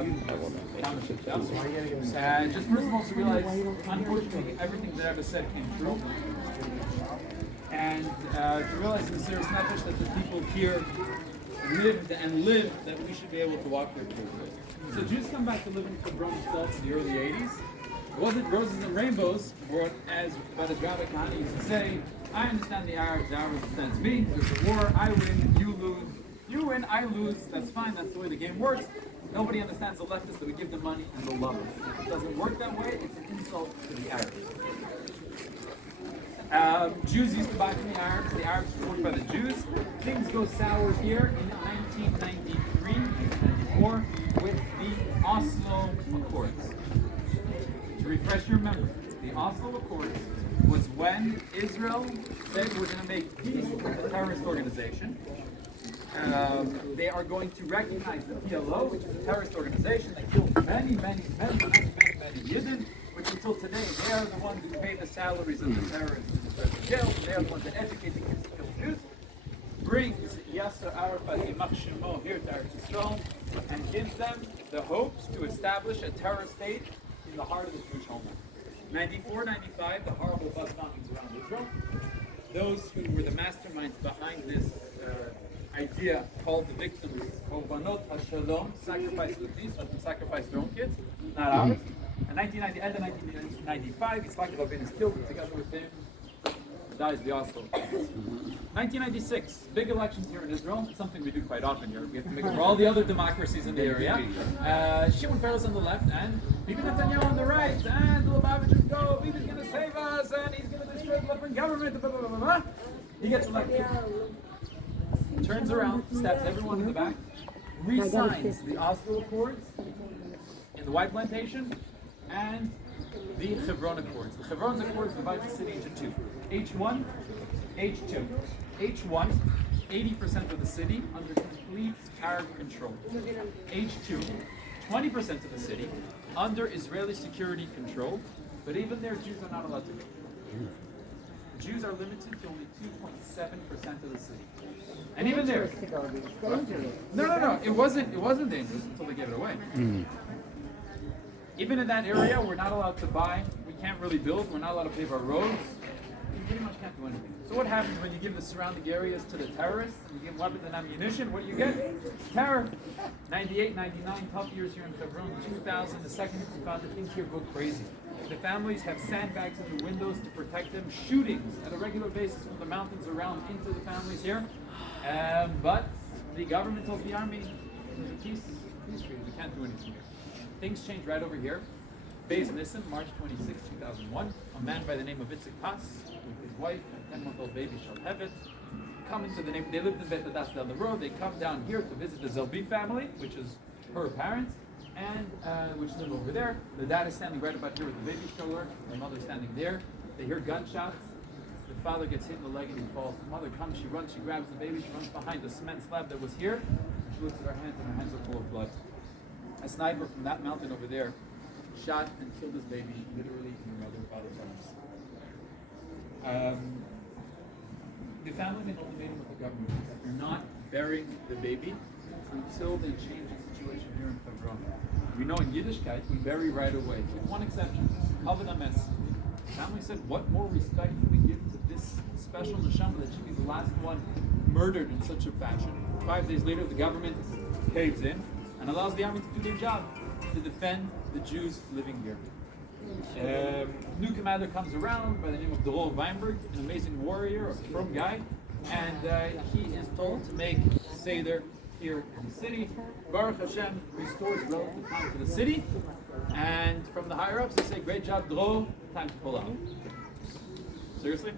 Just first of all to realize, unfortunately, everything that I ever said came true. And to realize in the serious nefesh that the people here lived and live, that we should be able to walk their truth. So Jews come back to live in Hebron itself in the early 80s. It wasn't roses and rainbows, but as Rabbi Kahane used to say, I understand the Arabs understands me. There's a war, I win, you lose. You win, I lose. That's fine, that's the way the game works. Nobody understands the leftists that we give them money and they'll love us. It doesn't work that way, it's an insult to the Arabs. Jews used to buy from the Arabs were owned by the Jews. Things go sour here in 1993, 1994 with the Oslo Accords. To refresh your memory, the Oslo Accords was when Israel said we're going to make peace with the terrorist organization. They are going to recognize the PLO, which is a terrorist organization that killed many Yidden, which until today, they are the ones who pay the salaries of the terrorists in the jail. They are the ones that educate the kids to kill Jews. Brings Yasser Arafat Yimach Shemo here to Eretz Yisrael and gives them the hopes to establish a terror state in the heart of the Jewish homeland. 94, 95, the horrible bus bombings around Israel. Those who were the masterminds behind this idea called the victims Korbanot HaShalom, sacrifice with these, let them sacrifice their own kids, not ours. In 1990, end of 1995, Yitzhak Rabin is killed, and together with him dies the Oslo. 1996, big elections here in Israel, something we do quite often here. We have to make it for all the other democracies in the area. Shimon Peres on the left, and Bibi Netanyahu on the right, and the Lubavitchers go, Bibi's going to save us, and he's going to destroy the left-wing government, blah, blah, blah, blah, blah. He gets elected. Turns around, stabs everyone in the back, re-signs the Oslo Accords in the White Plantation, and the Hebron Accords. The Hebron Accords divide the city into two. H1, H2. H1, 80% of the city under complete Arab control. H2, 20% of the city under Israeli security control, but even there Jews are not allowed to go. Jews are limited to only 2.7% of the city. And even there, no, it wasn't dangerous until they gave it away. Even in that area, we're not allowed to buy, we can't really build, we're not allowed to pave our roads, we pretty much can't do anything. So what happens when you give the surrounding areas to the terrorists, and you give weapons and ammunition, what do you get? Terror. 98, 99, tough years here in Hebron. 2000, the second Intifada, things here go crazy. The families have sandbags in the windows to protect them, shootings at a regular basis from the mountains around into the families here. But the government tells the army, there's a peace treaty, we can't do anything here. Things change right over here. Beis Nissan, March 26, 2001. A man by the name of Shalhevet Pass with his wife and 10-month-old baby Shalhevet come into the neighborhood. They lived in Bet Hadassah down the road. They come down here to visit the Zelbi family, which is her parents, and which live over there. The dad is standing right about here with the baby stroller. The mother standing there. They hear gunshots. The father gets hit in the leg and he falls. The mother comes, she runs, she grabs the baby, she runs behind the cement slab that was here. She looks at her hands and her hands are full of blood. A sniper from that mountain over there shot and killed his baby, literally in her mother and father's arms. The family made an ultimatum with the government that they're not burying the baby until they change the situation here in Hebron. We know in Yiddishkeit we bury right away, with one exception, Avad Ames. The family said, what more respect can we give to this special neshama that should be the last one murdered in such a fashion? 5 days later, the government caves in and allows the army to do their job, to defend the Jews living here. New commander comes around by the name of Dorol Weinberg, an amazing warrior, a from guy, and he is told to make Seder here in the city. Baruch Hashem restores relative time to the city, and from the higher ups they say, great job Dorol, time to pull out. Seriously?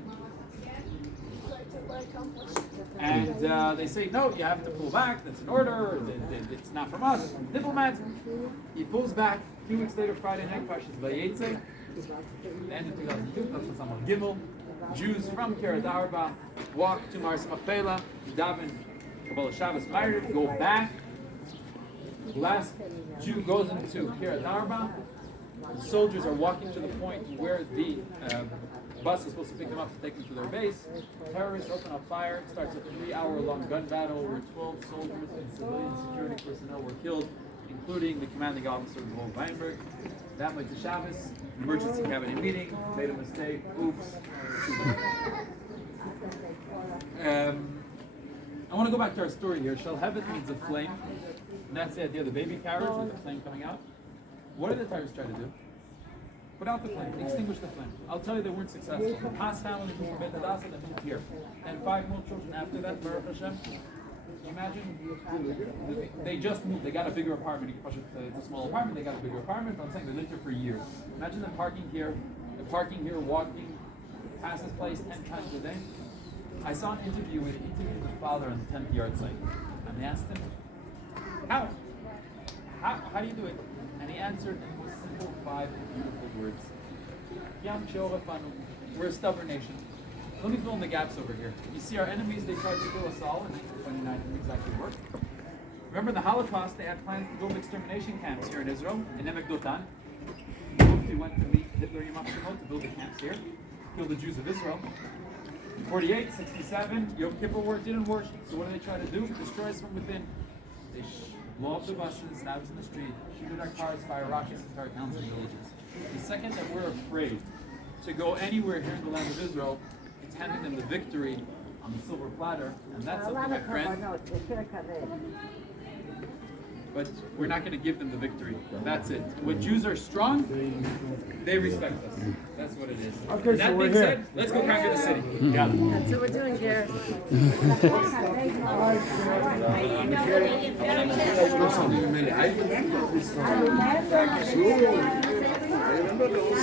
And they say, no, you have to pull back, that's an order, it's not from us, it's from the diplomats. He pulls back. 2 weeks later, Friday night, Parshas Vayetze, the end of 2002, Parshas Amar Gimel, Jews from Kiryat Arba walk to Mars Machpelah, daven Kabbalah Shabbos Ma'ariv, go back. The last Jew goes into Kiryat Arba. The soldiers are walking to the point where the bus is supposed to pick them up to take them to their base. Terrorists open up fire. It starts a 3-hour-long gun battle where 12 soldiers and civilian security personnel were killed, including the commanding officer of the whole Weinberg. That night to Shabbos, emergency cabinet meeting, made a mistake, oops. I want to go back to our story here. Shalhevet means a flame, and that's the idea of the baby carriage with the flame coming out. What did the Tyrus try to do? Put out the flame, extinguish the flame. I'll tell you they weren't successful. The Pass family moved from Beit Hadassah, they moved here. And 5 more children after that, Baruch Hashem. Imagine, they just moved, they got a bigger apartment. It's a small apartment, they got a bigger apartment, but I'm saying they lived here for years. Imagine them parking here, walking past this place 10 times a day. I saw an interview with the father on the 10th yard site, and they asked him, how do you do it? And he answered in simple 5 beautiful words. Yam Sheorefanu. We're a stubborn nation. Let me fill in the gaps over here. You see, our enemies, they tried to kill us all in 1929. It didn't exactly work. Remember the Holocaust, they had plans to build extermination camps here in Israel, in Emek Dotan. They went to meet Hitler Yamach Shemot to build the camps here, kill the Jews of Israel. 48, 67, Yom Kippur War didn't work. So what do they try to do? Destroy us from within. They blow up the buses, stab us in the street, shoot at our cars, fire rockets into our towns and villages. The second that we're afraid to go anywhere here in the land of Israel, it's handing them the victory on the silver platter, and that's something, my friend. But we're not going to give them the victory. That's it. When Jews are strong, they respect us. That's what it is. Okay, that so being said, let's go conquer the city. Yeah. That's what we're doing, Jared. I remember those.